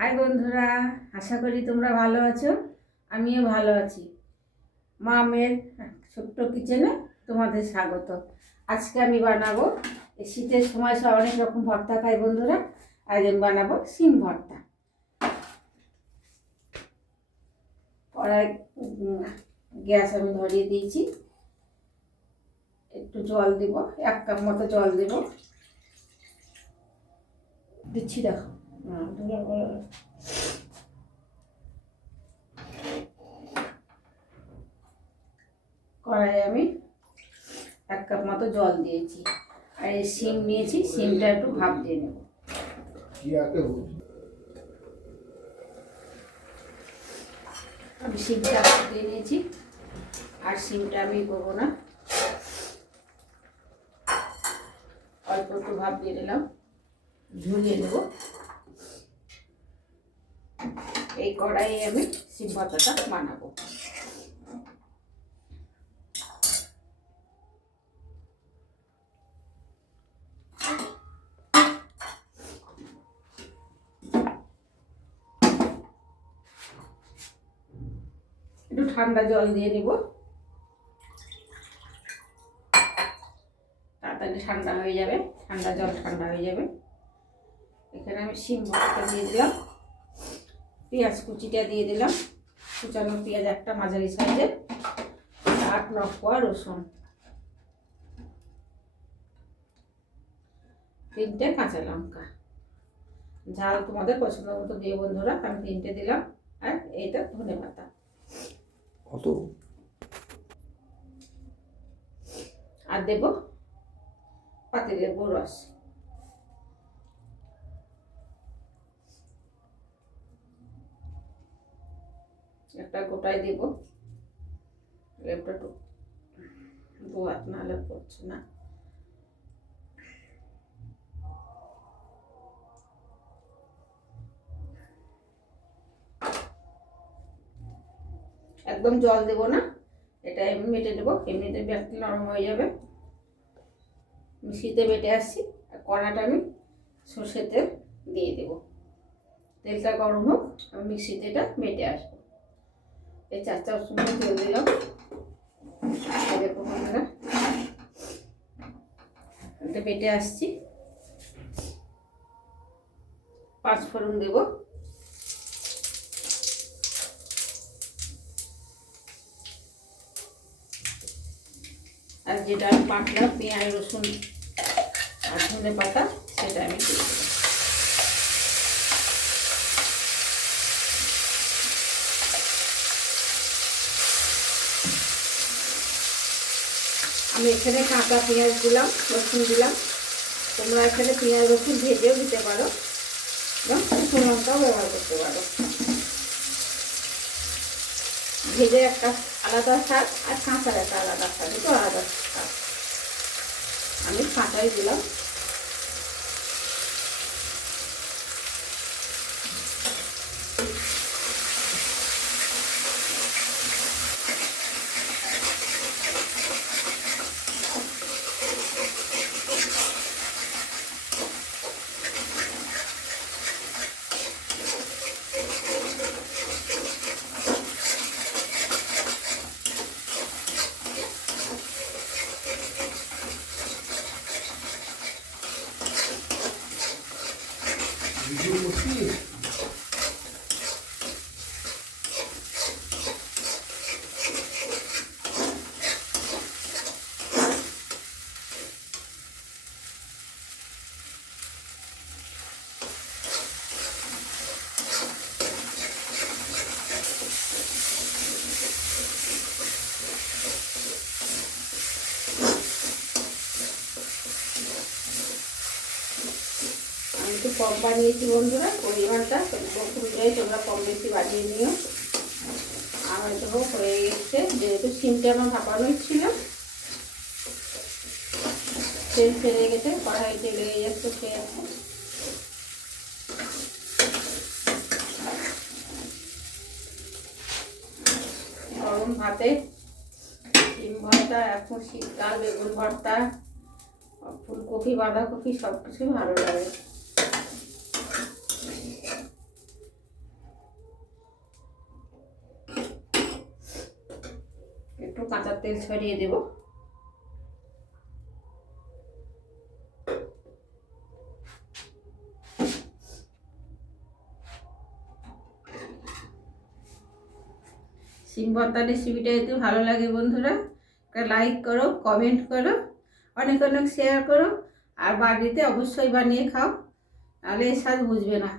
High বন্ধুরা, আশা করি তোমরা ভালো আছো। আমিও ভালো আছি। মামের ছোট্ট কিচেনে তোমাদের স্বাগত। আজকে আমি বানাবো, এই শীতের সময় সব অনেক রকম ভর্তা খাই বন্ধুরা। আজ আমি বানাবো শিম ভর্তা। কড়াই গ্যাস আমি ধরিয়ে দিয়েছি। একটু জল দিব, 1 কাপ মতো জল দেব। দিচ্ছি, দেখো। কড়াইয়ে আমি 1 কাপ মতো জল দিয়েছি, আর এই শিম নিয়েছি, শিমটা একটু ভাপ দিয়ে নেব। আমি শিমটা ভাপ দিয়ে নিয়েছি, আর শিমটা আমি করবো না, অল্প একটু ভাপ দিয়ে দিলাম, ঝুলিয়ে নেব। এই কড়াইয়ে আমি শিম ভর্তাটা বানাবো। একটু ঠান্ডা জল দিয়ে নিব, তাড়াতাড়ি ঠান্ডা হয়ে যাবে। ঠান্ডা জল ঠান্ডা হয়ে যাবে। এখানে আমি শিম ভর্তা দিয়ে দিলাম, পেঁয়াজ কুচিটা দিয়ে দিলাম, কুচানো পেঁয়াজ একটা মাঝারি সাইজের, 8-9 কোয়া রসুন, 3টে কাঁচা লঙ্কা। ঝাল তোমাদের পছন্দ মতো দিয়ে বন্ধুরা, আমি 3টে দিলাম। আর এইটা ধনে পাতা কত, আর দেব পাতিলেবু রস। একটা গোটায় দেব, একটা দু হাত নাহলে পড়ছে না। একদম জল দেব না, এটা এমনি মেটে নেবো, এমনিতে ব্যাটটা নরম হয়ে যাবে। মিক্সিতে বেটে আসছি, আর কড়াটা আমি সর্ষের তেল দিয়ে দেবো। তেলটা গরম হোক, আমি মিক্সিতে এটা বেটে আসবো। এই 4 চামচ তেল দিলাম। দেখো বন্ধুরা, এটা বেটে আসছি। 5 ফোড়ন দেব, আর যেটা আমি বাটলাম পেঁয়াজ রসুন আর ধনে পাতা, সেটা আমি দিয়ে দেবো। আমি এখানে কাঁচা পেঁয়াজ দিলাম, রসুন দিলাম। তোমরা এখানে পেঁয়াজ রসুন ভেজেও দিতে পারো, এবং শুকনো লঙ্কাও ব্যবহার করতে পারো। ভেজে একটা আলাদা স্বাদ, আর কাঁচার একটা আলাদা স্বাদ, দুটো আলাদা স্বাদ। আমি কাঁচাই দিলাম। আমি একটু কম বানিয়েছি বন্ধুরা, পরিমাণটা অনুযায়ী তোমরা কম বেশি বানিয়ে নিও। আমার তো হয়ে গেছে, যেহেতু শিমটা আমার ভাপানোই ছিল, তেল ছেড়ে গেছে, কড়াইতে লেগে যাচ্ছে, খেয়ে যাচ্ছে। গরম ভাতে শিম ভর্তা, এখন শীতকাল বেগুন ভর্তা, ফুলকপি বাঁধাকপি সব কিছুই ভালো লাগে। একটু কাঁচা তেল ছড়িয়ে দেব। শিম ভর্তা রেসিপিটা যদি ভালো লাগে বন্ধুরা, একটা লাইক করো, কমেন্ট করো, অনেক অনেক শেয়ার করো, আর বাড়িতে অবশ্যই বানিয়ে খাও, নাহলে এর স্বাদ বুঝবে না।